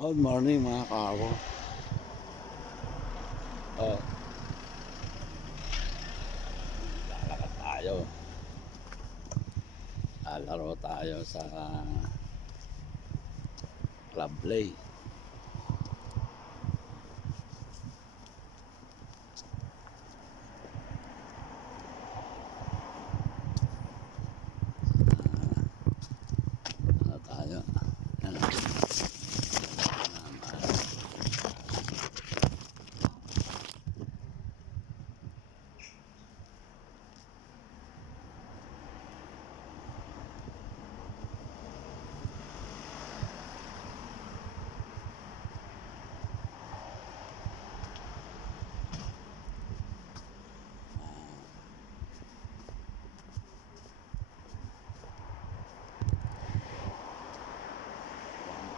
Good morning mga kaawo. Oh, lalakad tayo. Lalaro tayo sa club play. Ano tayo? Ano?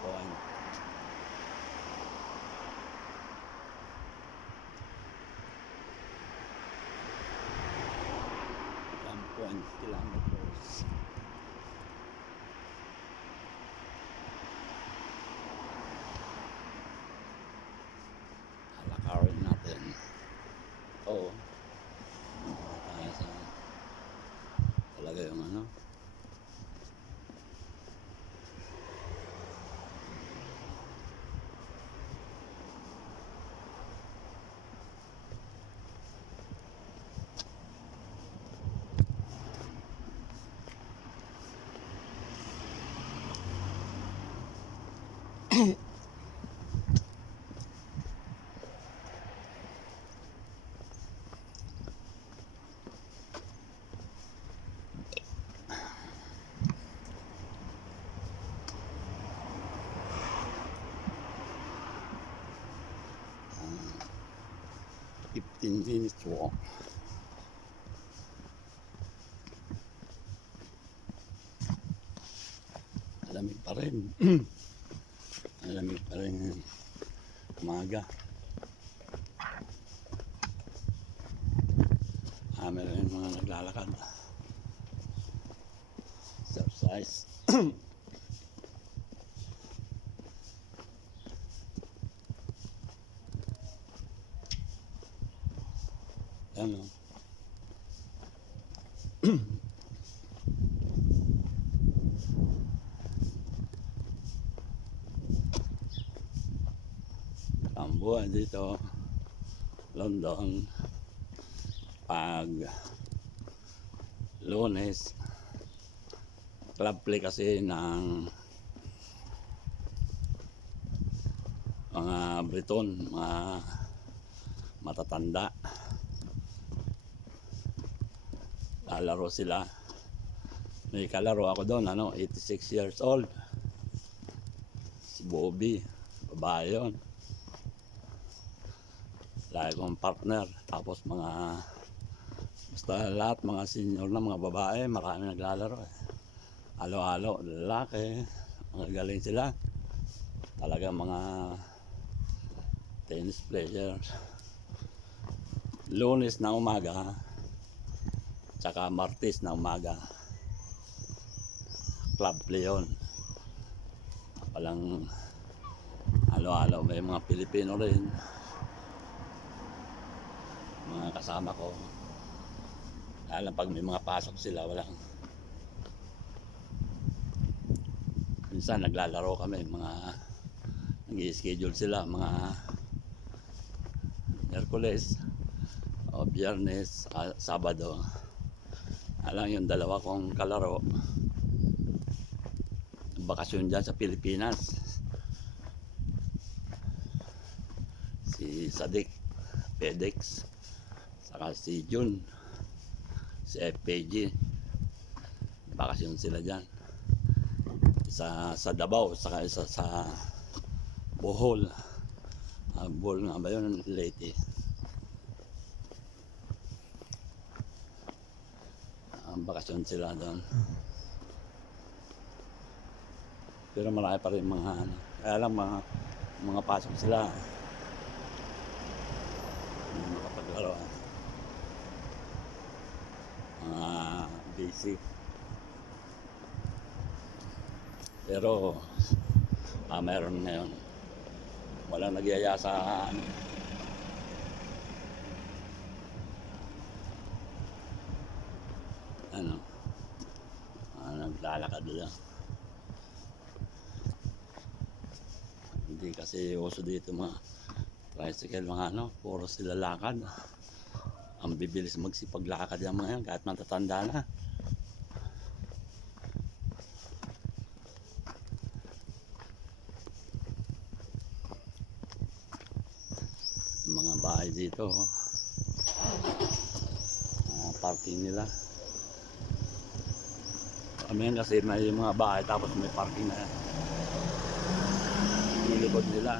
Point. Kilometers. Alakarin natin. Oo. Tayo sa talaga yung ano. uh, 15 minutes walk. Malamig pa rin. Malamig pa rin umaga. Meron yung mga naglalakad. Exercise. Ano? Ang buwan dito, London, pag Lunes, club play kasi ng mga Briton, mga matatanda. Lalaro sila. May kalaro ako doon, 86 years old. Si Bobby, babae yun. Lagi kong partner. Tapos basta lahat mga senior na mga babae, marami naglalaro. Halo-halo, lalaki, mga galing sila. Talaga mga tennis players. Lunes na umaga, tsaka Martes na umaga, club play yun. Walang halo-halo, may mga Pilipino rin, mga kasama ko. Alam, pag may mga pasok sila, walang. Minsan naglalaro kami, nag-i-schedule sila mga Miyerkules o Biyernes, Sabado. Alam, yung dalawa kong kalaro bakasyon dyan sa Pilipinas, si Sadik Pedex, saka si Jun, si FPG, bakasyon sila dyan. Isa sa Davao, saka isa sa Bohol. Bohol nga ba yun? Leyte. Bakasyon sila doon. Pero marami pa rin mga kaya lang mga pasok sila. Hindi makapaglaro. Mga basic. Pero mayroon ngayon. Walang nagyaya sa ano, naglalakad lang. Hindi kasi uso dito mga tricycle, mga ano, puro sila lakad. Ang bibilis magsipaglakad yung mga yan kahit matatanda na. Yung mga bahay dito, parking nila. Kami yan kasi may mga bahay tapos may parking na yung likod nila.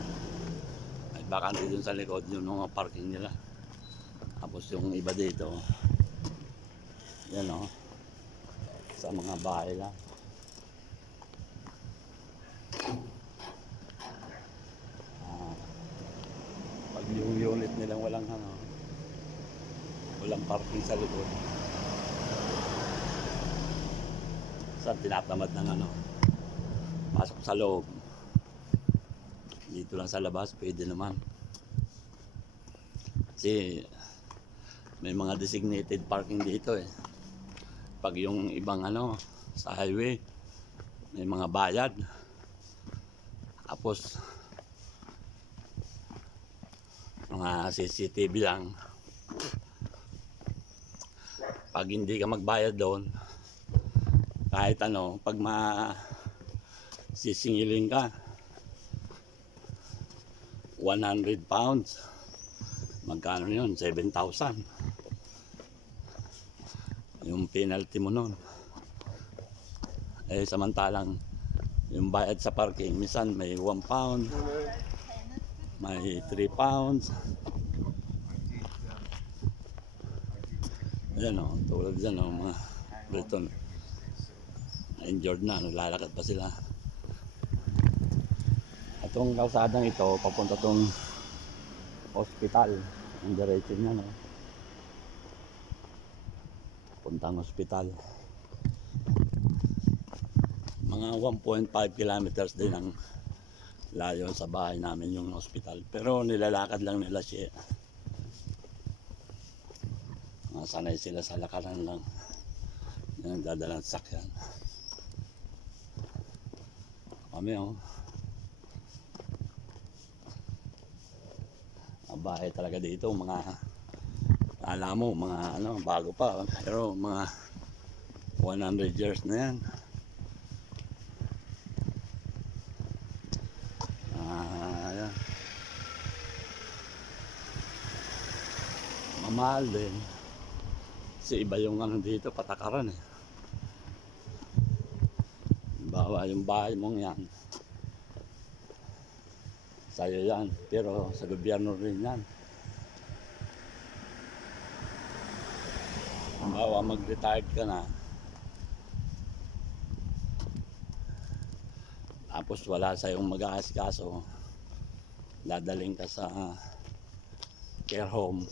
May bakante dun sa likod yung mga parking nila. Tapos yung iba dito, yan o, sa mga bahay lang. Pag yung unit nilang walang ano, walang parking sa likod, saan tinatamad ng ano, pasok sa loob. Dito lang sa labas pwede naman, kasi may mga designated parking dito eh. Pag yung ibang ano sa highway may mga bayad, tapos mga CCTV lang. Pag hindi ka magbayad doon, kahit ano, pag sisingilin ka 100 pounds, magkano yun? 7,000 yung penalty mo nun. Eh samantalang yung bayad sa parking minsan may 1 pound, may 3 pounds. Ayan o, tulad dyan o, mga Briton injured na, naglalakad pa sila. Itong kalsadang ito papunta tong hospital, ang diretso niya no, puntang hospital. Mga 1.5 kilometers din ang layo sa bahay namin yung hospital, pero nilalakad lang nila siya. Sanay sila sa lakaran lang, yung dadalang sakyan. Kami oh, ang bahay talaga dito, mga alam mo, mga ano, bago pa, pero mga 100 years na yan. Ayan. Mamahal din. Kasi iba yung ano dito, patakaran eh. Bawa yung bahay mong yan, sa'yo yan, pero sa gobyerno rin yan. Bawa mag-retired ka na, tapos wala sa'yong mag-aasikaso, dadaling ka sa care home,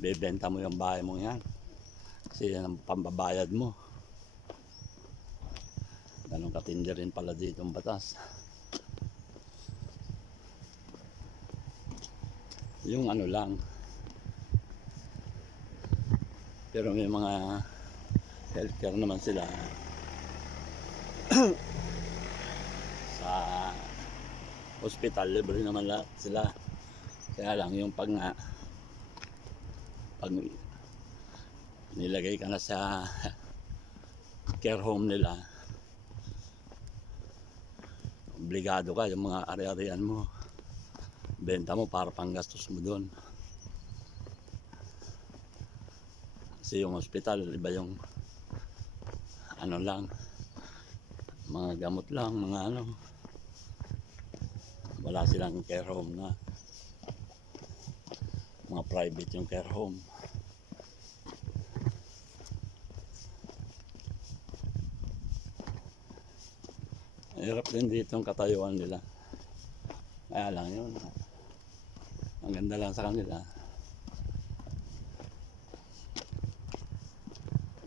bebenta mo yung bahay mo yan kasi yan ang pambabayad mo. Ganun katindi rin pala dito ang batas. Yung ano lang, pero may mga healthcare naman sila sa hospital, libre naman lahat sila. Kaya lang yung pag nilagay ka na sa care home nila, obligado ka yung mga ari-arian mo, benta mo para panggastos mo doon. Kasi yung hospital, iba yung ano lang, mga gamot lang, mga ano, wala silang care home na, mga private yung care home. Hirap din dito ang katayuan nila. Kaya lang yun, ang ganda lang sa kanila,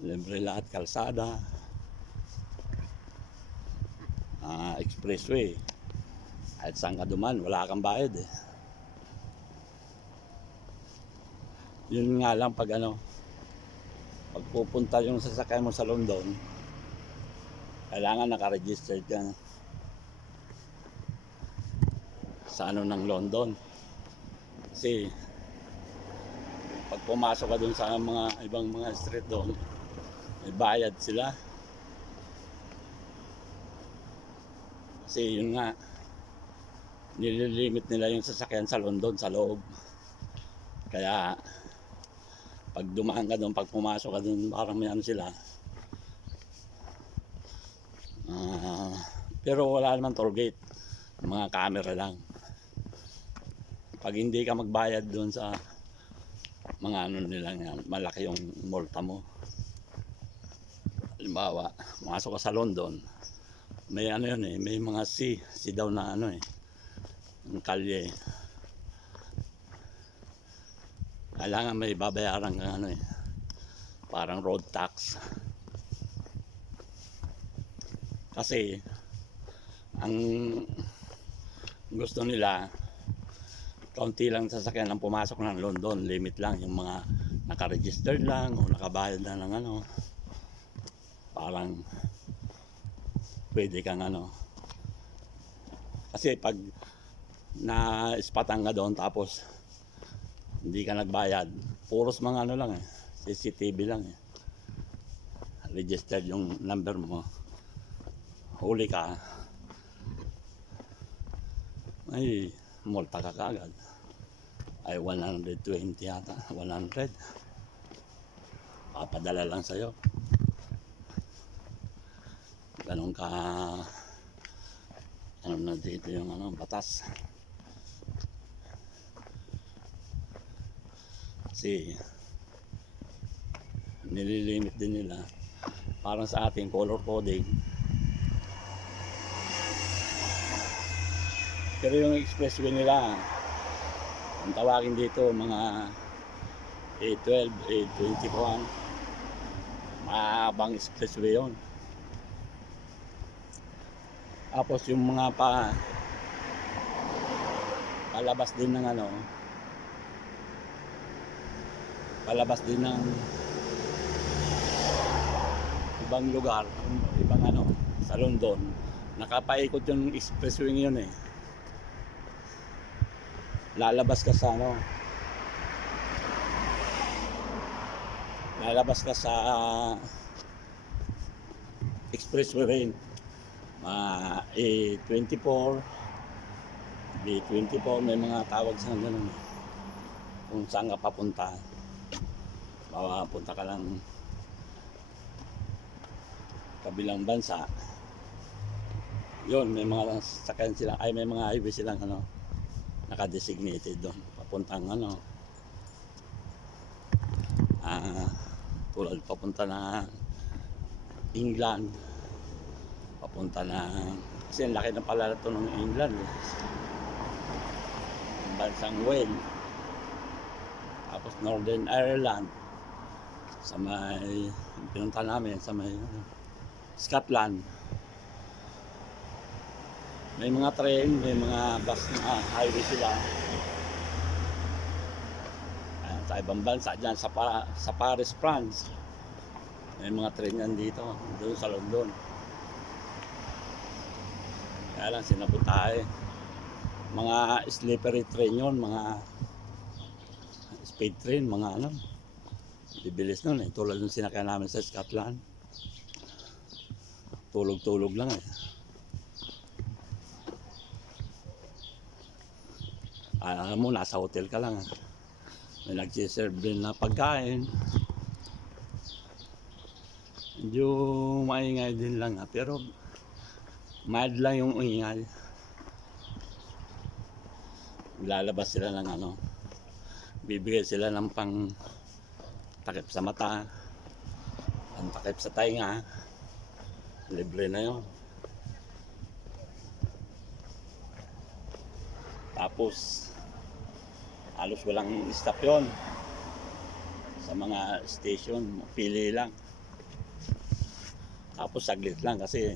libre lahat, kalsada, expressway, Kahit saan ka duman, wala kang bayad eh. Yun nga lang pag ano, pag pupunta yung sasakyan mo sa London, kailangan nakaregistered ka sa ano ng London. Kasi pag pumasok ka dun sa mga ibang mga street doon, may bayad sila. Kasi yun nga, nililimit nila yung sasakyan sa London, sa loob. Kaya pag dumaan ka doon, pag pumasok ka doon, parang may ano sila. Pero wala naman toll gate, mga camera lang. Pag hindi ka magbayad doon sa mga ano nila yan, malaki yung multa mo. Halimbawa, pumasok ka sa London, may ano yun eh, may mga C daw na ano eh, ang kalye. Kailangan may babayaran kang ano eh, parang road tax. Kasi ang gusto nila, kaunti lang sasakyan ang pumasok ng London, limit lang yung mga nakaregistered lang o nakabayad na ng ano, parang pwede kang ano. Kasi pag na-spatan ka doon tapos hindi ka nagbayad, puros mga ano lang eh, CCTV lang eh, registered yung number mo, huli ka, ay multa ka kaagad. Ay 120 yata, 100 papadala lang sa'yo. Ganun ka ano na dito yung ano, batas. Kasi nililimit din nila, parang sa ating color coding. Pero yung expressway nila, ang tawagin dito mga A12, A21, mahabang expressway yun. Tapos yung mga palabas din ng ano, palabas din ng ibang lugar, ibang ano, sa London, nakapaikot yung expressway yun eh. Lalabas ka sa ano, lalabas ka sa expressway rin, A24, B24, may mga tawag sa ganun kung saan ka papunta. Papunta ka lang kabilang bansa, yun may mga sakyan sila, ay may mga highway silang ano, nakadesignated doon papuntang ano, tulad papunta na England, papunta na, kasi ang laki ng pala ito ng England eh, bansang Wales, tapos Northern Ireland, sa may pinunta namin sa may Scotland, may mga train, may mga bus na highway sila. Sa ibang bansa dyan sa Paris, France, may mga train yan dito, doon sa London. Kaya lang sinabutahe, mga slippery train yun, mga speed train, mga ano, bibilis nun eh, tulad ng sinakyan namin sa Scotland, tulog-tulog lang eh. Alam mo, nasa hotel ka lang, may nagsiserve din na pagkain, medyo maingay din lang pero mild lang yung ingay. Lalabas sila ng ano, bibigay sila ng pang takip sa mata, ang takip sa tainga, libre na yun. Tapos halos walang stop yun sa mga station, pili lang. Tapos saglit lang kasi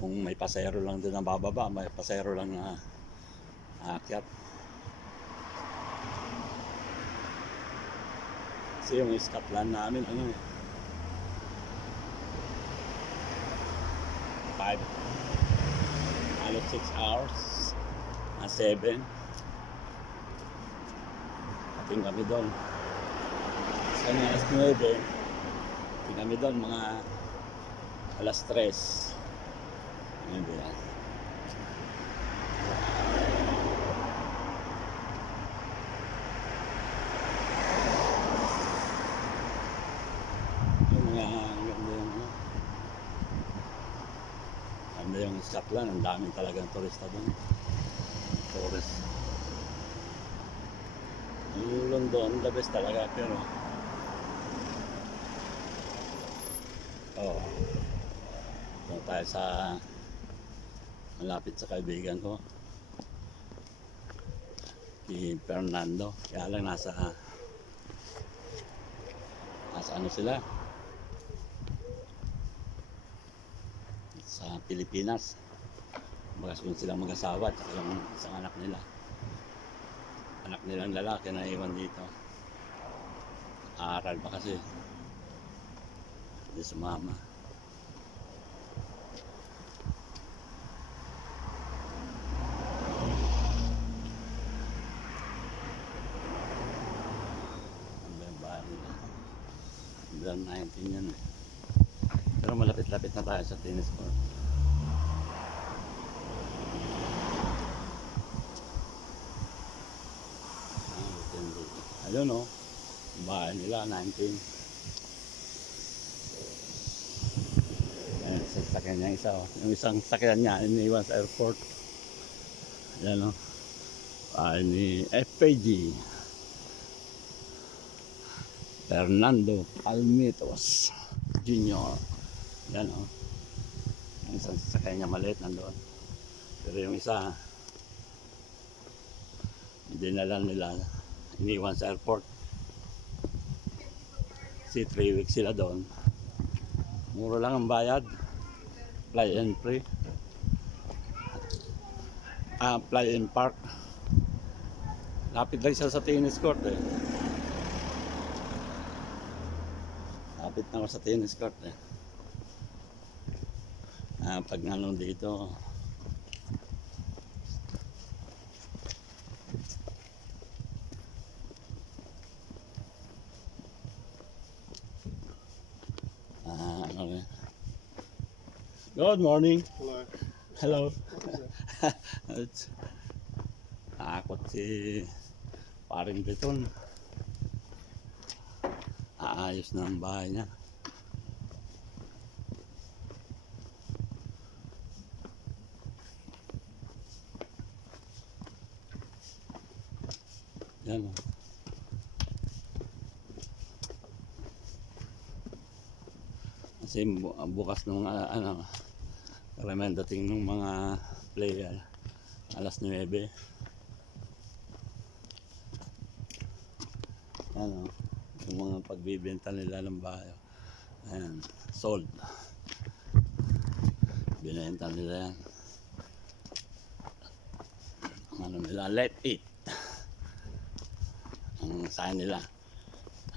Kung may pasero lang din na bababa, may pasero lang na aakyat. Kasi yung Scotland namin, ano, 5, halos 6 hours, 7. Ating kami doon. Sa mga alas 9, ating kami doon, mga alas 3. Ayun ba yan? Yung mga, ganda yung Scotland, ang daming talagang turista doon. Tourist. Yung London, the best talaga, pero doon tayo sa malapit sa kaibigan ko, si Fernando. Kaya lang nasa ano sila, sa Pilipinas. Bagas kung silang mag-asawa at yung isang anak nilang lalaki na iwan dito. Aaral pa kasi, hindi sumama. Hanggang 19 yan eh. Pero malapit-lapit na tayo sa tennis court. Ayun o, bahay nila 19. Ayan, sasakyan niya isa o. Yung isang sakyan niya iniwan sa airport. Ayan o, bahay ni FPG Fernando Almitos Jr. Yan o. Yung isang sasakyan niya maliit nandoon. Pero yung isa, dinala nila, iniwan sa airport. Kasi 3 weeks sila doon. Mura lang ang bayad. Fly and free. Fly and park. Lapit lang siya sa tennis court eh. Lapit na ako sa tennis court eh. Pag nalong dito, ano eh. Good morning. Hello. Hello. What is it? Nakakot si paring Beton. Aayos na ang bahay niya. Yan o. Kasi bukas nung ano, karamihan dating ng mga player alas 9. Ano, yung mga pagbibenta nila ng bahay. Ayan, sold. Binenta nila yan. Ano nila, let it. Ang sign nila.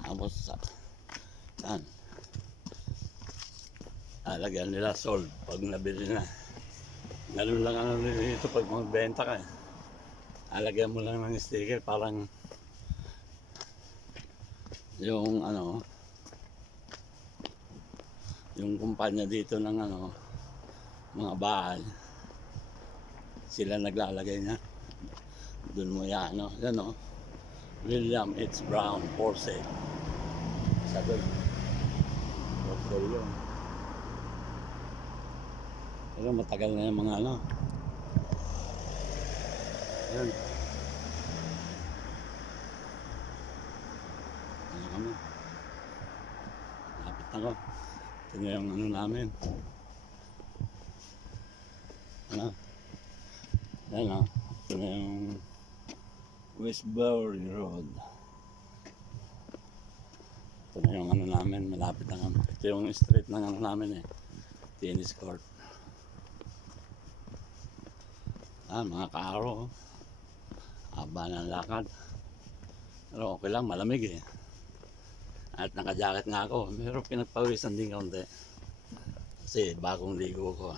Tapos, saan? Lagyan nila sold pag nabili na. Ganun lang ano dito pag magbenta ka. Lagyan mo lang ng sticker parang yung ano, yung kumpanya dito ng ano, mga bahay. Sila naglalagay niya. Doon mo yan, no? Yan, no? William H. Brown for sale. Sa doon. For sale yun. Pero matagal na yung mga ano. Ayan. Ano kami. Lapit na ko. Ito na yung ano namin. Ano. Ayan o. Ito na yung Westbury Road. Ito na yung ano namin. Malapit na kami. Ito yung street ng ano namin eh. Tennis court. Mga karo. Haba ng lakad. Pero okay lang, malamig eh. At naka-jacket nga ako. Pero pinagpawisan din kaunti. Kasi bagong ligo ko.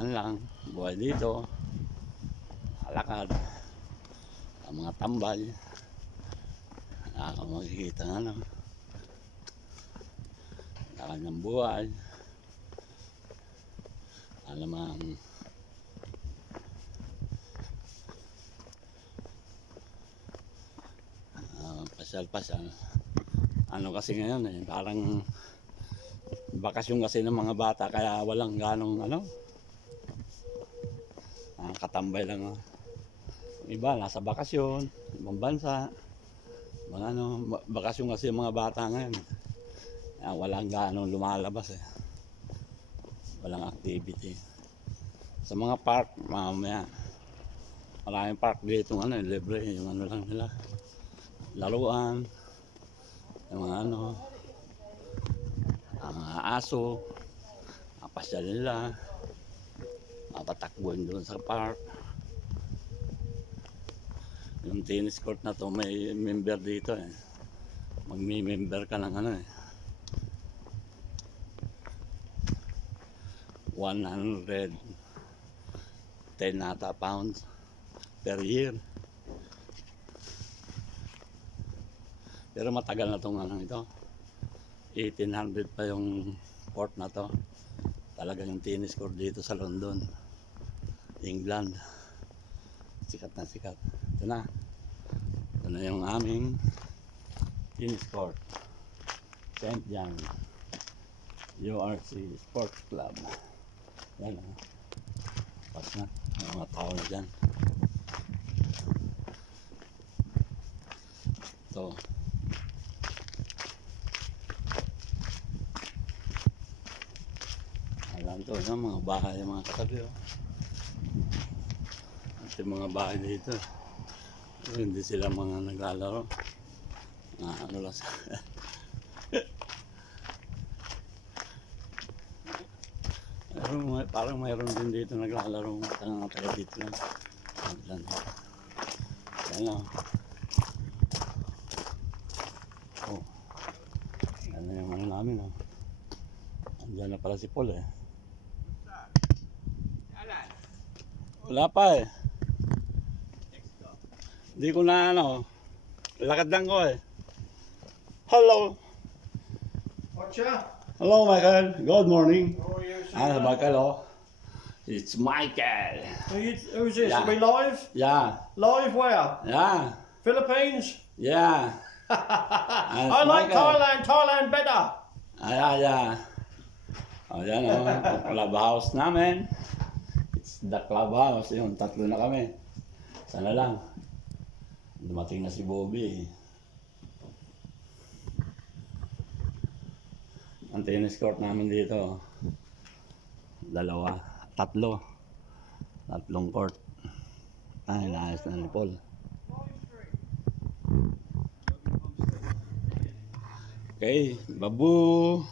Ano lang, buhay dito. Lakad. Ang mga tambal. Makikita nga lang. Lakad ng buhay. Ano man. Pasyal-pasyal. Ano kasi ngayon eh, parang bakasyon kasi ng mga bata kaya walang ganong katambay lang. Iba nasa bakasyon, ibang bansa. Bakasyon kasi yung mga bata ngayon. Kaya walang ganong lumalabas eh. Walang activity. Sa mga park, mamaya. Maraming park dito libre, yung lang nila. Laruan, yung mga ang mga aso, mapasyal nila, mapatakbuhin doon sa park. Yung tennis court na to may member dito eh. Magmi-member ka ng 110 nata pounds per year. Pero matagal na itong ito. 1800 pa yung court na to. Talaga yung tennis court dito sa London, England. Sikat na sikat. Ito na. Ito na yung aming tennis court. St. John URC Sports Club. Yan o. Pas na. May mga tao na dyan. Ito. Alam to, mga bahay, mga katabi. At yung mga bahay dito, hindi sila mga naglalaro. Ano lang sa... Parang mayroon din dito naglalaro. Mga taga dito lang. Yan o. Oh. Yan na yung namin o. Andiyan na pala si Paul eh. Wala pa eh. Hindi ko na lakad lang ko eh. Hello. Watcha. Hello Michael. Good morning. How are you? Michael oh. It's Michael. Who's this? Yeah. Are we live? Yeah. Live where? Yeah. Philippines? Yeah. I like Thailand. Thailand better. Yeah. O yan o. Clubhouse namin. It's the clubhouse. Yung tatlo na kami. Sana lang. Dumating na si Bobby. Ang tennis court namin dito. Tatlong court. Ay, naayos na ni Paul. Okay, babu.